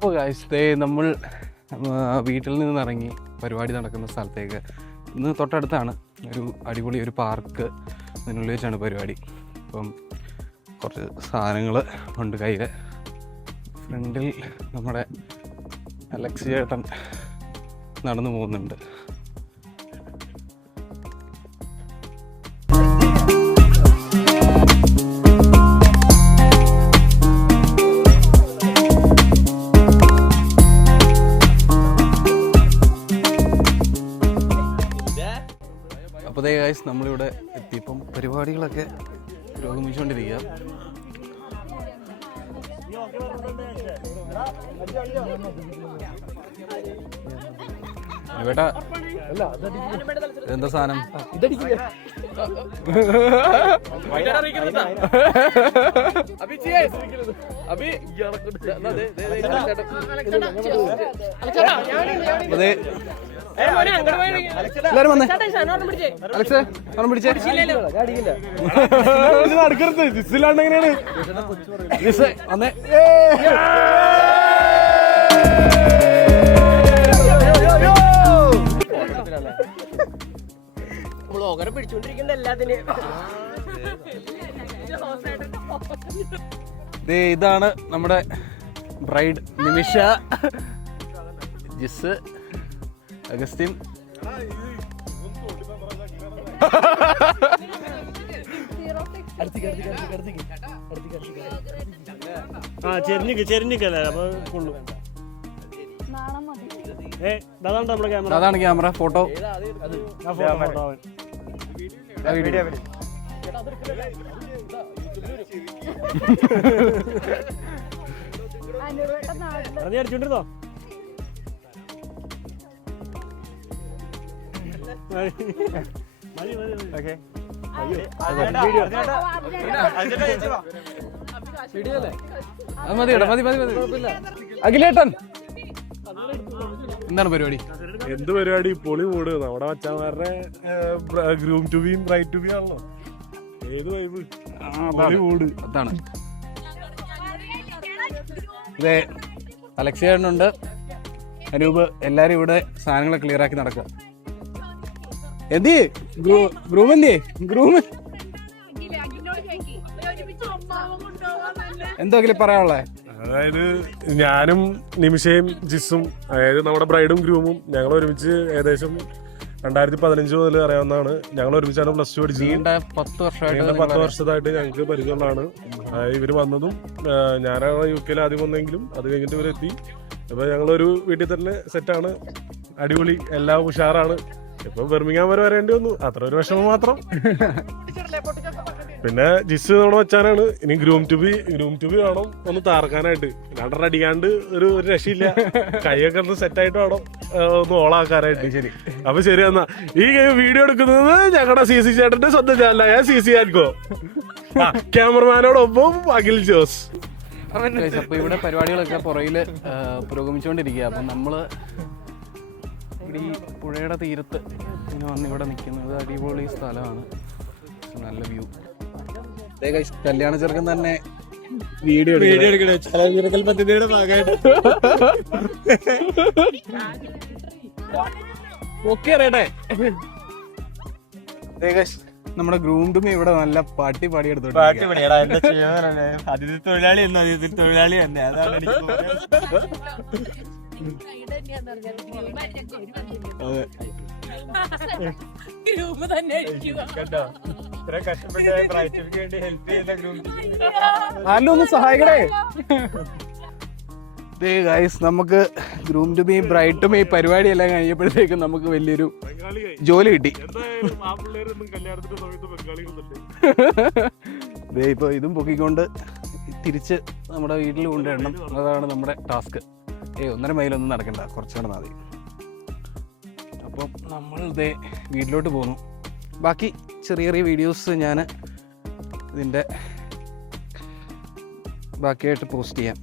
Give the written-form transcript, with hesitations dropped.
അപ്പോൾ ഗൈസ് നമ്മൾ വീട്ടിൽ നിന്ന് ഇറങ്ങി പരിപാടി നടക്കുന്ന സ്ഥലത്തേക്ക്. ഇന്ന് തൊട്ടടുത്താണ് ഒരു അടിപൊളി ഒരു പാർക്ക്, അതിനുള്ളിൽ വെച്ചാണ് പരിപാടി. അപ്പം കുറച്ച് സാധനങ്ങൾ ഉണ്ട് കയ്യിൽ. ഫ്രണ്ടിൽ നമ്മുടെ അലക്സ് ചേട്ടൻ നടന്നു പോകുന്നുണ്ട്. അപ്പോൾ ദേ ഗൈസ് നമ്മളിവിടെ എത്തിയപ്പം പരിപാടികളൊക്കെ പുരോഗമിച്ചുകൊണ്ടിരിക്കുക. വേട്ടാ എന്താ സാധനം? എല്ലാരും വന്നേ. അലക്സ് ഒന്നും പിടിച്ചേ. നടക്കരുത്, ജിസ്സിലാണ്ട് എങ്ങനെയാണ് ജിസ് വന്നേ. ഇതാണ് നമ്മുടെ ബ്രൈഡ് നിമിഷ, ജിസ്, അഗസ്റ്റിൻ. അതാണ് ക്യാമറ. ഫോട്ടോ അടിച്ചോണ്ടിരുന്നോ? അഖിലേട്ടൻ എന്താണ് പരിപാടി? എന്ത് പരിപാടി? പൊളി മൂട്. നമ്മുടെ മച്ചാന്മാരുടെ ഗ്രൂം ടു ബിയും ബ്രൈഡ് ടു ബി ആണല്ലോ. ഏത് വൈബ് മൂട് അതാണ്. ഇതേ അലക്സ് ചേട്ടനുണ്ട്, അനൂപ്, എല്ലാരും ഇവിടെ സാധനങ്ങൾ ക്ലിയർ ആക്കി നടക്കുക. എന്തി ഗ്രൂം എന്തി ഗ്രൂം എന്തെങ്കിലും പറയാനുള്ളേ? അതായത് ഞാനും നിമിഷയും ജിസും, അതായത് നമ്മുടെ ബ്രൈഡും ഗ്രൂമും ഞങ്ങൾ ഒരുമിച്ച് ഏകദേശം 2015 മുതൽ അറിയാവുന്നതാണ്. ഞങ്ങൾ ഒരുമിച്ചാണ് പ്ലസ് ടു പഠിച്ചത്. 10 വർഷത്തായിട്ട് ഞങ്ങൾക്ക് പരിചയമുള്ളതാണ്. ഇവര് വന്നതും ഞാനാണ് UK ആദ്യം വന്നെങ്കിലും അത് കഴിഞ്ഞിട്ട് ഇവരെത്തി. അപ്പൊ ഞങ്ങളൊരു വീട്ടിൽ തന്നെ സെറ്റാണ്. അടിപൊളി, എല്ലാം ഉഷാറാണ്. ഇപ്പൊ ബെർമിംഗാം വരെ വരേണ്ടി വന്നു, അത്ര ഒരു വിഷമം മാത്രം. പിന്നെ ജിസ് നമ്മുടെ വെച്ചാനാണ്. ഇനി ഗ്രൂം ടു ബി വേണം ഒന്ന് താർക്കാനായിട്ട്. രണ്ടെണ്ണം അടിക്കാണ്ട് ഒരു രക്ഷയില്ല. കൈയൊക്കെ ഒന്ന് സെറ്റായിട്ട് വേണം ഒന്ന് ഓളാക്കാനായിട്ട്. ശരി, അപ്പൊ ശരി എന്നാ. ഈ വീഡിയോ എടുക്കുന്നത് ഞങ്ങളുടെ CC ചേട്ടന്റെ സ്വന്തം ചാനലായ CC ആൻകോ, ക്യാമറമാനോടൊപ്പം അഖിൽ ജോസ്. അപ്പൊ ഇവിടെ പരിപാടികളൊക്കെ പുറകില് പുരോഗമിച്ചുകൊണ്ടിരിക്കുക. അപ്പൊ നമ്മള് ഇവിടെ ഈ പുഴയുടെ തീരത്ത് ഇങ്ങനെ വന്ന് ഇവിടെ നിൽക്കുന്നത് അടിപൊളി സ്ഥലമാണ്, നല്ല വ്യൂ. കല്യാണ ചെറുക്കൻ തന്നെ വീഡിയോ എടുക്കണ പദ്ധതിയുടെ ഭാഗമായിട്ട് ഓക്കെ അറിയട്ടെ. നമ്മുടെ ഗ്രൂംഡുമേ ഇവിടെ നല്ല പാട്ടി എടുത്തോട്ടെ. അതിഥി തൊഴിലാളി തന്നെ. അതാണ് ഒന്ന് സഹായിക്കണേ. നമുക്ക് groom to be bride to be പരിപാടി എല്ലാം കഴിഞ്ഞപ്പോഴത്തേക്കും നമുക്ക് വലിയൊരു ജോലി കിട്ടി. ഇപ്പൊ ഇതും പൊക്കിക്കൊണ്ട് തിരിച്ച് നമ്മുടെ വീട്ടിൽ കൊണ്ടുവരണം. അതാണ് നമ്മുടെ ടാസ്ക്. 1.5 മൈലൊന്നും നടക്കണ്ട, കുറച്ച് നടന്നാൽ മതി. അപ്പം നമ്മൾ വീട്ടിലോട്ട് പോകുന്നു. ബാക്കി ചെറിയ ചെറിയ വീഡിയോസ് ഞാൻ ഇതിൻ്റെ ബാക്കിയായിട്ട് പോസ്റ്റ് ചെയ്യാം.